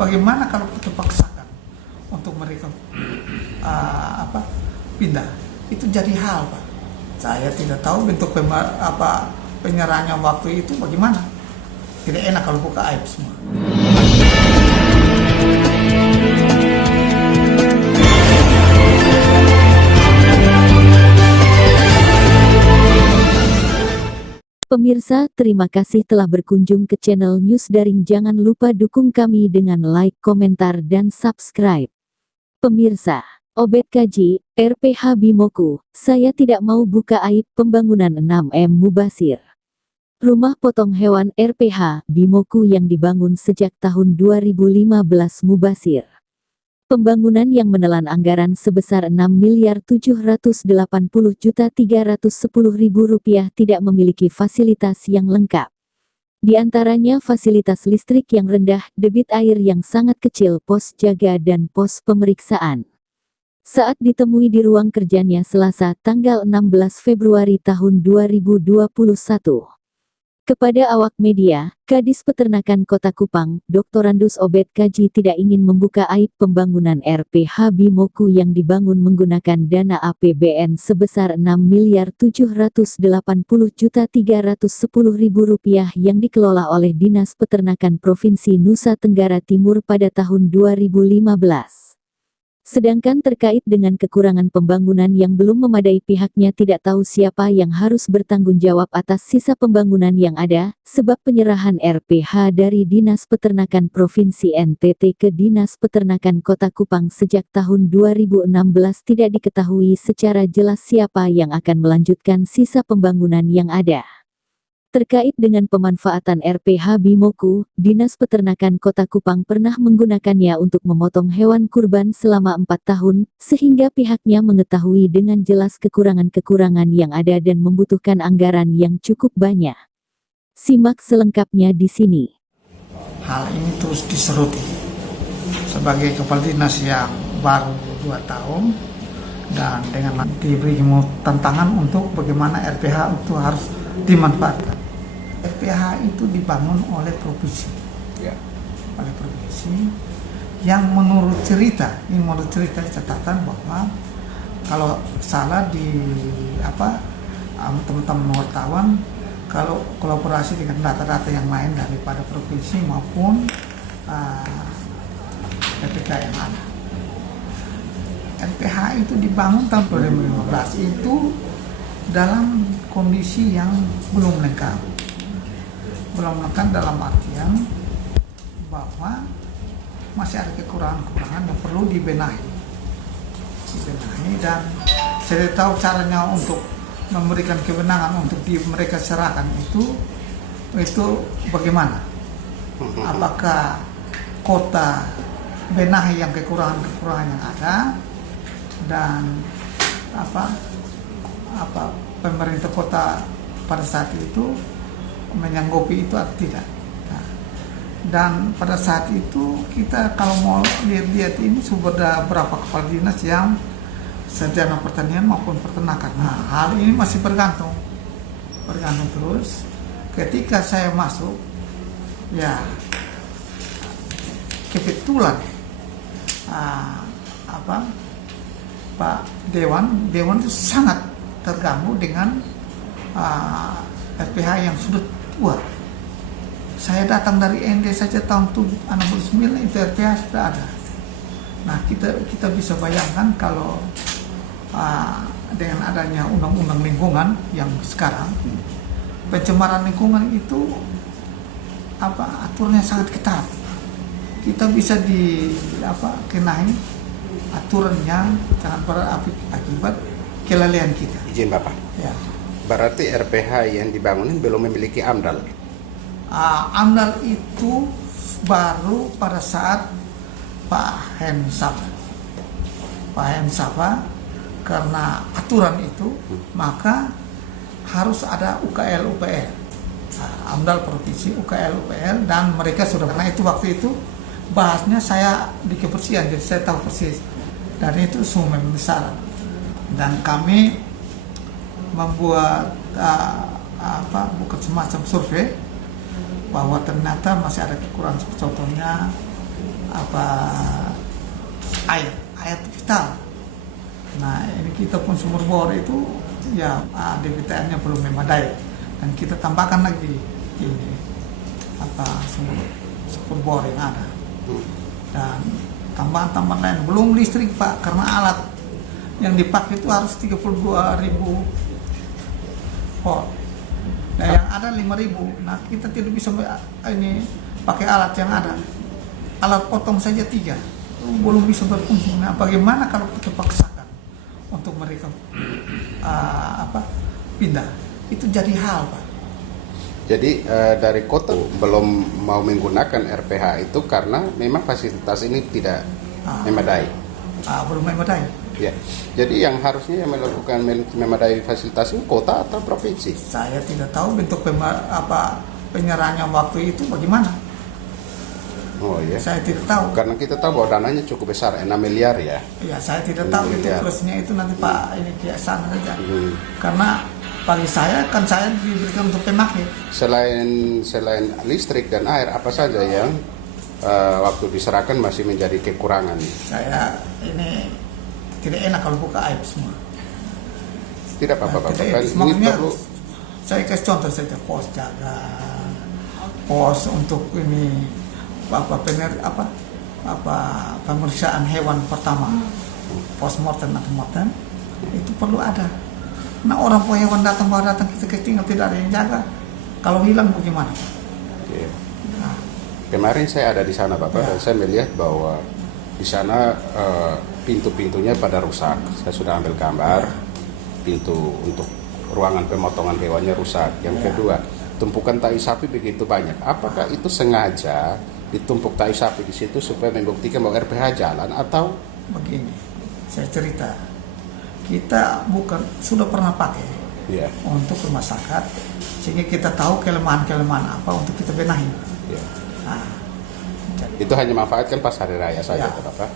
bagaimana kalau kita paksakan untuk mereka pindah? Itu jadi hal, Pak. Saya tidak tahu bentuk penyerahannya waktu itu bagaimana. Tidak enak kalau buka aib semua. Pemirsa, terima kasih telah berkunjung ke channel News Daring. Jangan lupa dukung kami dengan like, komentar, dan subscribe. Pemirsa, Obed Kaji, RPH Bimoku, saya tidak mau buka aib pembangunan 6M Mubasir. Rumah potong hewan RPH Bimoku yang dibangun sejak tahun 2015 Mubasir. Pembangunan yang menelan anggaran sebesar Rp6.780.310.000 tidak memiliki fasilitas yang lengkap. Di antaranya fasilitas listrik yang rendah, debit air yang sangat kecil, pos jaga dan pos pemeriksaan. Saat ditemui di ruang kerjanya Selasa tanggal 16 Februari tahun 2021. Kepada awak media, Kadis Peternakan Kota Kupang, Dr. Andus Obed Kaji tidak ingin membuka aib pembangunan RPH Bimoku yang dibangun menggunakan dana APBN sebesar Rp6.780.310.000 yang dikelola oleh Dinas Peternakan Provinsi Nusa Tenggara Timur pada tahun 2015. Sedangkan terkait dengan kekurangan pembangunan yang belum memadai, pihaknya tidak tahu siapa yang harus bertanggung jawab atas sisa pembangunan yang ada, sebab penyerahan RPH dari Dinas Peternakan Provinsi NTT ke Dinas Peternakan Kota Kupang sejak tahun 2016 tidak diketahui secara jelas siapa yang akan melanjutkan sisa pembangunan yang ada. Terkait dengan pemanfaatan RPH Bimoku, Dinas Peternakan Kota Kupang pernah menggunakannya untuk memotong hewan kurban selama 4 tahun, sehingga pihaknya mengetahui dengan jelas kekurangan-kekurangan yang ada dan membutuhkan anggaran yang cukup banyak. Simak selengkapnya di sini. Hal ini terus diseruti. Sebagai kepala dinas yang baru 2 tahun, dan dengan diberi tantangan untuk bagaimana RPH itu harus dimanfaatkan. RPH itu dibangun oleh provinsi, oleh provinsi yang menurut cerita catatan bahwa kalau salah di teman-teman wartawan, kalau kolaborasi dengan data-data yang lain daripada provinsi maupun RPH yang ada. RPH itu dibangun tahun 2015 itu dalam kondisi yang belum lengkap. Belum lengkap dalam artian bahwa masih ada kekurangan-kekurangan yang perlu dibenahi, dan saya tahu caranya untuk memberikan kebenangan untuk mereka serahkan itu bagaimana? Apakah kota benahi yang kekurangan-kekurangan yang ada, dan pemerintah kota pada saat itu menyanggupi itu atau tidak. Nah, dan pada saat itu kita kalau mau lihat ini sudah berapa kepala dinas yang sarjana pertanian maupun peternakan. Nah, hal ini masih bergantung terus. Ketika saya masuk, ya kebetulan Pak Dewan itu sangat terganggu dengan RPH yang sudah tua. Saya datang dari ND saja tahun 69 itu RPH sudah ada. Nah, kita bisa bayangkan kalau dengan adanya undang-undang lingkungan yang sekarang, pencemaran lingkungan itu aturannya sangat ketat. Kita bisa kenai aturannya jangan berakibat kelalaian kita. Izin Bapak. Ya. Berarti RPH yang dibangun belum memiliki AMDAL? AMDAL itu baru pada saat Pak Hen Saba, karena aturan itu maka harus ada UKL-UPL, AMDAL provinsi, UKL-UPL, dan mereka sudah, karena itu waktu itu bahasnya saya di kebersihan, jadi saya tahu persis, dan itu semua besar, dan kami membuat bukan semacam survei bahwa ternyata masih ada kekurangan. Contohnya apa air itu vital. Nah ini kita pun sumur bor itu ya DBTN-nya belum memadai, dan kita tambahkan lagi ini apa sumur bor yang ada, dan tambahan lain, belum listrik Pak, karena alat yang dipakai itu harus 32.000 volt. Nah yang ada 5.000. Nah kita tidak bisa ini pakai alat yang ada. Alat potong saja 3, belum bisa berfungsi. Nah bagaimana kalau kita paksakan untuk mereka pindah? Itu jadi hal Pak. Jadi dari kota belum mau menggunakan RPH itu karena memang fasilitas ini tidak memadai. Belum memadai. Ya. Jadi yang harusnya yang melakukan memadai fasilitas ini kota atau provinsi? Saya tidak tahu bentuk penyerahannya waktu itu bagaimana. Oh iya. Saya tidak tahu. Karena kita tahu bahwa dananya cukup besar, 6 miliar ya. Ya saya tidak tahu itu prosesnya itu nanti Pak ini ke sana saja. Karena bagi saya kan saya diberikan untuk pemakai. Selain listrik dan air, apa saja yang waktu diserahkan masih menjadi kekurangan? Saya ini tidak enak kalau buka aib semua. Tidak apa-apa, Pak. Ini perlu. Saya kasih contoh saja, pos jaga, pos untuk ini pemeriksaan hewan pertama, postmortem atau mortem itu perlu ada. Nah orang tua hewan datang kita tinggal tidak ada yang jaga. Kalau hilang bagaimana? Oke. Nah. Kemarin saya ada di sana Bapak dan saya melihat bahwa di sana pintu-pintunya pada rusak. Saya sudah ambil gambar pintu untuk ruangan pemotongan hewannya rusak. Yang kedua, tumpukan tai sapi begitu banyak. Apakah itu sengaja ditumpuk tai sapi di situ supaya membuktikan bahwa RPH jalan atau begini? Saya cerita. Kita sudah pernah pakai untuk rumah sakit, sehingga kita tahu kelemahan-kelemahan apa untuk kita benahi. Itu hanya manfaatkan pas hari raya saja, Bapak.